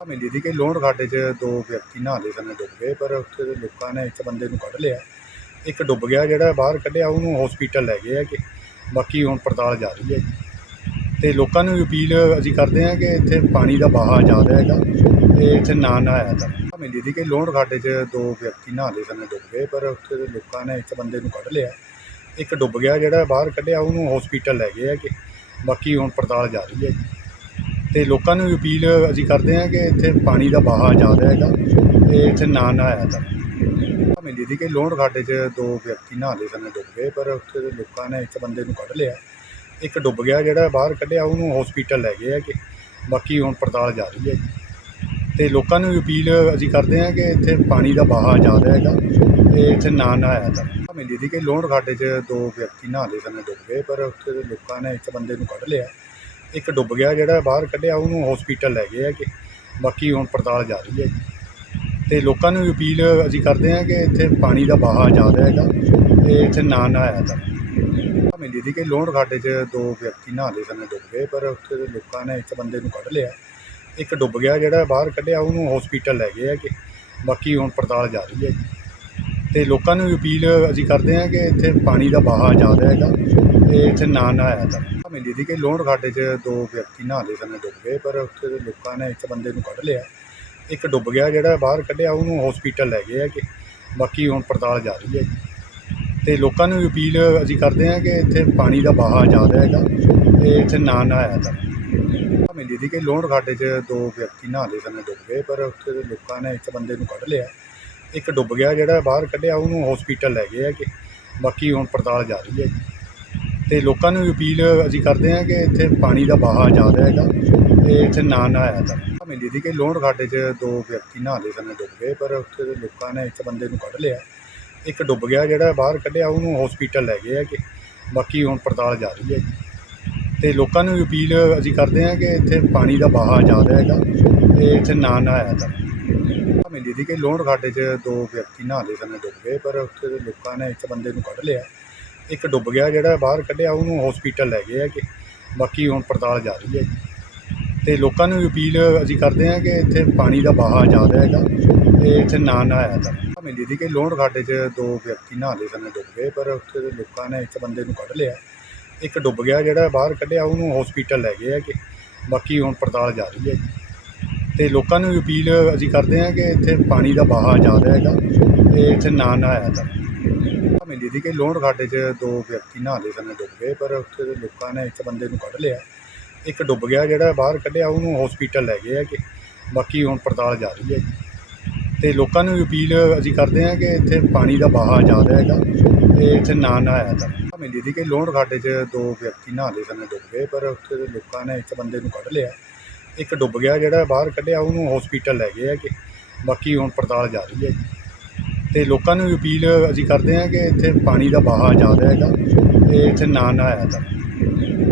ਮਿਲੀ ਸੀ ਕਿ ਲੋਹਣ ਖਾਡੇ 'ਚ ਦੋ ਵਿਅਕਤੀ ਨਹਾਉਂਦੇ ਸਮੇਂ ਡੁੱਬ ਗਏ, ਪਰ ਉੱਥੇ ਦੇ ਲੋਕਾਂ ਨੇ ਇੱਕ ਬੰਦੇ ਨੂੰ ਕੱਢ ਲਿਆ। ਇੱਕ ਡੁੱਬ ਗਿਆ ਜਿਹੜਾ ਬਾਹਰ ਕੱਢਿਆ, ਉਹਨੂੰ ਹਸਪੀਟਲ ਲੈ ਗਏ ਆ ਕਿ ਬਾਕੀ ਹੁਣ ਪੜਤਾਲ ਜਾ ਰਹੀ ਹੈ ਤੇ ਲੋਕਾਂ ਨੂੰ ਵੀ ਅਪੀਲ ਅਸੀਂ ਕਰਦੇ ਹਾਂ ਕਿ ਇੱਥੇ ਪਾਣੀ ਦਾ ਵਹਾਅ ਜ਼ਿਆਦਾ ਹੈਗਾ, ਤੇ ਇੱਥੇ ਨਾ ਨਹਾਇਆ ਕਰ ਮਿਲੀ ਸੀ ਕਿ ਲੋਹਣ ਖਾਡੇ 'ਚ ਦੋ ਵਿਅਕਤੀ ਨਹਾਉਂਦੇ ਸਮੇਂ ਡੁੱਬ ਗਏ, ਪਰ ਉੱਥੇ ਦੇ ਲੋਕਾਂ ਨੇ ਇੱਕ ਬੰਦੇ ਨੂੰ ਕੱਢ ਲਿਆ। ਇੱਕ ਡੁੱਬ ਗਿਆ ਜਿਹੜਾ ਬਾਹਰ ਕੱਢਿਆ, ਉਹਨੂੰ ਹਸਪੀਟਲ ਲੈ ਗਏ ਆ ਕਿ ਬਾਕੀ ਹੁਣ ਪੜਤਾਲ ਜਾ ਰਹੀ ਹੈ ਤੇ ਲੋਕਾਂ ਨੂੰ ਵੀ ਅਪੀਲ ਅਸੀਂ ਕਰਦੇ ਹਾਂ ਕਿ ਇੱਥੇ ਪਾਣੀ ਦਾ ਵਹਾਅ ਜ਼ਿਆਦਾ ਹੈਗਾ ਤੇ ਇੱਥੇ ਨਾ ਨਾ ਆਇਆ ਕਰ। ਮਿਲੀ ਸੀ ਕਿ ਲੋਹਣ ਖਾਡੇ 'ਚ ਦੋ ਵਿਅਕਤੀ ਨਹਾਉਂਦੇ ਸਮੇਂ ਡੁੱਬ ਗਏ, ਪਰ ਉੱਥੇ ਦੇ ਲੋਕਾਂ ਨੇ ਇੱਕ ਬੰਦੇ ਨੂੰ ਕੱਢ ਲਿਆ। ਇੱਕ ਡੁੱਬ ਗਿਆ ਜਿਹੜਾ ਬਾਹਰ ਕੱਢਿਆ, ਉਹਨੂੰ ਹਸਪੀਟਲ ਲੈ ਗਏ ਆ ਕਿ ਬਾਕੀ ਹੁਣ ਪੜਤਾਲ ਜਾ ਰਹੀ ਹੈ। ਤੇ ਲੋਕਾਂ ਨੂੰ ਵੀ ਅਪੀਲ ਅਸੀਂ ਕਰਦੇ ਹਾਂ ਕਿ ਇੱਥੇ ਪਾਣੀ ਦਾ ਵਹਾਅ ਜ਼ਿਆਦਾ ਹੈਗਾ ਤੇ ਇੱਥੇ ਨਾ ਨਾ ਆਇਆ ਕਰ। ਮਿਲੀ ਸੀ ਕਿ ਲੋਹਣ ਖਾਡੇ 'ਚ ਦੋ ਵਿਅਕਤੀ ਨਹਾਉਂਦੇ ਸਮੇਂ ਡੁੱਬ ਗਏ, ਪਰ ਉੱਥੇ ਦੇ ਲੋਕਾਂ ਨੇ ਇੱਕ ਬੰਦੇ ਨੂੰ ਕੱਢ ਲਿਆ। ਇੱਕ ਡੁੱਬ ਗਿਆ ਜਿਹੜਾ ਬਾਹਰ ਕੱਢਿਆ, ਉਹਨੂੰ ਹਸਪੀਟਲ ਲੈ ਗਏ ਆ ਕਿ ਬਾਕੀ ਹੁਣ ਪੜਤਾਲ ਜਾ ਰਹੀ ਹੈ ਤੇ ਲੋਕਾਂ ਨੂੰ ਵੀ ਅਪੀਲ ਅਸੀਂ ਕਰਦੇ ਹਾਂ ਕਿ ਇੱਥੇ ਪਾਣੀ ਦਾ ਵਹਾਅ ਜ਼ਿਆਦਾ ਹੈਗਾ ਤੇ ਇੱਥੇ ਨਾ ਨਹਾਇਆ ਕਰ ਮਿਲੀ ਸੀ ਕਿ ਲੋਹਣ ਖਾਡੇ 'ਚ ਦੋ ਵਿਅਕਤੀ ਨਹਾਉਂਦੇ ਸਮੇਂ ਡੁੱਬ ਗਏ, ਪਰ ਉੱਥੇ ਦੇ ਲੋਕਾਂ ਨੇ ਇੱਕ ਬੰਦੇ ਨੂੰ ਕੱਢ ਲਿਆ। ਇੱਕ ਡੁੱਬ ਗਿਆ ਜਿਹੜਾ ਬਾਹਰ ਕੱਢਿਆ, ਉਹਨੂੰ ਹਸਪੀਟਲ ਲੈ ਗਏ ਆ ਕਿ ਬਾਕੀ ਹੁਣ ਪੜਤਾਲ ਜਾ ਰਹੀ ਹੈ ਤੇ ਲੋਕਾਂ ਨੂੰ ਵੀ ਅਪੀਲ ਅਸੀਂ ਕਰਦੇ ਹਾਂ ਕਿ ਇੱਥੇ ਪਾਣੀ ਦਾ ਵਹਾਅ ਜ਼ਿਆਦਾ ਹੈਗਾ ਤੇ ਇੱਥੇ ਨਾ ਨਹਾਇਆ ਕਰ ਮਿਲੀ ਸੀ ਕਿ ਲੋਹਣ ਖਾਡੇ 'ਚ ਦੋ ਵਿਅਕਤੀ ਨਹਾਉਂਦੇ ਸਮੇਂ ਡੁੱਬ ਗਏ, ਪਰ ਉੱਥੇ ਦੇ ਲੋਕਾਂ ਨੇ ਇੱਕ ਬੰਦੇ ਨੂੰ ਕੱਢ ਲਿਆ। ਇੱਕ ਡੁੱਬ ਗਿਆ ਜਿਹੜਾ ਬਾਹਰ ਕੱਢਿਆ, ਉਹਨੂੰ ਹਸਪੀਟਲ ਲੈ ਗਏ ਆ ਕਿ ਬਾਕੀ ਹੁਣ ਪੜਤਾਲ ਜਾ ਰਹੀ ਹੈ ਤੇ ਲੋਕਾਂ ਨੂੰ ਵੀ ਅਪੀਲ ਅਸੀਂ ਕਰਦੇ ਹਾਂ ਕਿ ਇੱਥੇ ਪਾਣੀ ਦਾ ਵਹਾਅ ਜ਼ਿਆਦਾ ਹੈਗਾ ਤੇ ਇੱਥੇ ਨਾ ਨਹਾਇਆ ਕਰ ਮਿਲੀ ਸੀ ਕਿ ਲੋਹਣ ਖਾਡੇ 'ਚ ਦੋ ਵਿਅਕਤੀ ਨਹਾਉਂਦੇ ਸਮੇਂ ਡੁੱਬ ਗਏ, ਪਰ ਉੱਥੇ ਦੇ ਲੋਕਾਂ ਨੇ ਇੱਕ ਬੰਦੇ ਨੂੰ ਕੱਢ ਲਿਆ। ਇੱਕ ਡੁੱਬ ਗਿਆ ਜਿਹੜਾ ਬਾਹਰ ਕੱਢਿਆ, ਉਹਨੂੰ ਹਸਪੀਟਲ ਲੈ ਗਏ ਆ ਕਿ ਬਾਕੀ ਹੁਣ ਪੜਤਾਲ ਜਾ ਰਹੀ ਹੈ ਤੇ ਲੋਕਾਂ ਨੂੰ ਵੀ ਅਪੀਲ ਅਸੀਂ ਕਰਦੇ ਹਾਂ ਕਿ ਇੱਥੇ ਪਾਣੀ ਦਾ ਵਹਾਅ ਜ਼ਿਆਦਾ ਹੈਗਾ ਤੇ ਇੱਥੇ ਨਾ ਨਹਾਇਆ ਕਰ ਮਿਲੀ ਸੀ ਕਿ ਲੋਹਣ ਖਾਡੇ 'ਚ ਦੋ ਵਿਅਕਤੀ ਨਹਾਉਂਦੇ ਸਮੇਂ ਡੁੱਬ ਗਏ, ਪਰ ਉੱਥੇ ਦੇ ਲੋਕਾਂ ਨੇ ਇੱਕ ਬੰਦੇ ਨੂੰ ਕੱਢ ਲਿਆ, ਇੱਕ ਡੁੱਬ ਗਿਆ ਜਿਹੜਾ ਬਾਹਰ ਕੱਢਿਆ, ਉਹਨੂੰ ਹਸਪੀਟਲ ਲੈ ਗਏ ਆ ਕਿ ਬਾਕੀ ਹੁਣ ਪੜਤਾਲ ਜਾ ਰਹੀ ਹੈ ਤੇ ਲੋਕਾਂ ਨੂੰ ਵੀ ਅਪੀਲ ਅਸੀਂ ਕਰਦੇ ਹਾਂ ਕਿ ਇੱਥੇ ਪਾਣੀ ਦਾ ਵਹਾਅ ਜ਼ਿਆਦਾ ਹੈਗਾ ਤੇ ਇੱਥੇ ਨਾ ਨਹਾਇਆ ਕਰ ਮਿਲੀ ਸੀ ਕਿ ਲੋਹਣ ਖਾਡੇ 'ਚ ਦੋ ਵਿਅਕਤੀ ਨਹਾਉਂਦੇ ਸਮੇਂ ਡੁੱਬ ਗਏ, ਪਰ ਉੱਥੇ ਦੇ ਲੋਕਾਂ ਨੇ ਇੱਕ ਬੰਦੇ ਨੂੰ ਕੱਢ ਲਿਆ ਇੱਕ ਡੁੱਬ ਗਿਆ ਜਿਹੜਾ ਬਾਹਰ ਕੱਢਿਆ, ਉਹਨੂੰ ਹਸਪੀਟਲ ਲੈ ਗਏ ਆ ਕਿ ਬਾਕੀ ਹੁਣ ਪੜਤਾਲ ਜਾ ਰਹੀ ਹੈ ਤੇ ਲੋਕਾਂ ਨੂੰ ਵੀ ਅਪੀਲ ਅਸੀਂ ਕਰਦੇ ਹਾਂ ਕਿ ਇੱਥੇ ਪਾਣੀ ਦਾ ਵਹਾਅ ਜ਼ਿਆਦਾ ਹੈਗਾ ਤੇ ਇੱਥੇ ਨਾ ਨਾ ਆਇਆ ਕਰ ਮਿਲੀ ਸੀ ਕਿ ਲੋਹਣ ਖਾਡੇ 'ਚ ਦੋ ਵਿਅਕਤੀ ਨਹਾਉਂਦੇ ਸਮੇਂ ਡੁੱਬ ਗਏ, ਪਰ ਉੱਥੇ ਦੇ ਲੋਕਾਂ ਨੇ ਇੱਕ ਬੰਦੇ ਨੂੰ ਕੱਢ ਲਿਆ। ਇੱਕ ਡੁੱਬ ਗਿਆ ਜਿਹੜਾ ਬਾਹਰ ਕੱਢਿਆ, ਉਹਨੂੰ ਹਸਪੀਟਲ ਲੈ ਗਏ ਆ ਕਿ ਬਾਕੀ ਹੁਣ ਪੜਤਾਲ ਜਾ ਰਹੀ ਹੈ ਤੇ ਲੋਕਾਂ ਨੂੰ ਵੀ ਅਪੀਲ ਅਸੀਂ ਕਰਦੇ ਹਾਂ ਕਿ ਇੱਥੇ ਪਾਣੀ ਦਾ ਵਹਾਅ ਜ਼ਿਆਦਾ ਹੈਗਾ ਤੇ ਇੱਥੇ ਨਾ ਨਾ ਆਇਆ ਕਰ ਮਿਲੀ ਸੀ ਕਿ ਲੋਹਣ ਖਾਡੇ 'ਚ ਦੋ ਵਿਅਕਤੀ ਨਹਾਉਂਦੇ ਸਮੇਂ ਡੁੱਬ ਗਏ, ਪਰ ਉੱਥੇ ਦੇ ਲੋਕਾਂ ਨੇ ਇੱਕ ਬੰਦੇ ਨੂੰ ਕੱਢ ਲਿਆ। ਇੱਕ ਡੁੱਬ ਗਿਆ, ਜਿਹੜਾ ਬਾਹਰ ਕੱਢਿਆ, ਉਹਨੂੰ ਹਸਪੀਟਲ ਲੈ ਗਏ ਆ ਕਿ ਬਾਕੀ ਹੁਣ ਪੜਤਾਲ ਜਾ ਰਹੀ ਹੈ ਤੇ ਲੋਕਾਂ ਨੂੰ ਵੀ ਅਪੀਲ ਅਸੀਂ ਕਰਦੇ ਹਾਂ ਕਿ ਇੱਥੇ ਪਾਣੀ ਦਾ ਵਹਾਅ ਜ਼ਿਆਦਾ ਹੈਗਾ, ਤੇ ਇੱਥੇ ਨਾ ਨਹਾਇਆ ਕਰ ਮਿਲੀ ਸੀ ਕਿ ਲੋਹਣ ਖਾਡੇ 'ਚ ਦੋ ਵਿਅਕਤੀ ਨਹਾਉਂਦੇ ਸਮੇਂ ਡੁੱਬ ਗਏ, ਪਰ ਉੱਥੇ ਦੇ ਲੋਕਾਂ ਨੇ ਇੱਕ ਬੰਦੇ ਨੂੰ ਕੱਢ ਲਿਆ। ਇੱਕ ਡੁੱਬ ਗਿਆ, ਜਿਹੜਾ ਬਾਹਰ ਕੱਢਿਆ, ਉਹਨੂੰ ਹਸਪੀਟਲ ਲੈ ਗਏ ਆ ਕਿ ਬਾਕੀ ਹੁਣ ਪੜਤਾਲ ਜਾ ਰਹੀ ਹੈ ਤੇ ਲੋਕਾਂ ਨੂੰ ਅਪੀਲ ਅਸੀਂ ਕਰਦੇ ਹਾਂ ਕਿ ਇੱਥੇ ਪਾਣੀ ਦਾ ਬਹਾਅ ਜ਼ਿਆਦਾ ਹੈਗਾ ਤੇ ਇੱਥੇ ਨਾ ਨਹਾਇਆ ਕਰਨ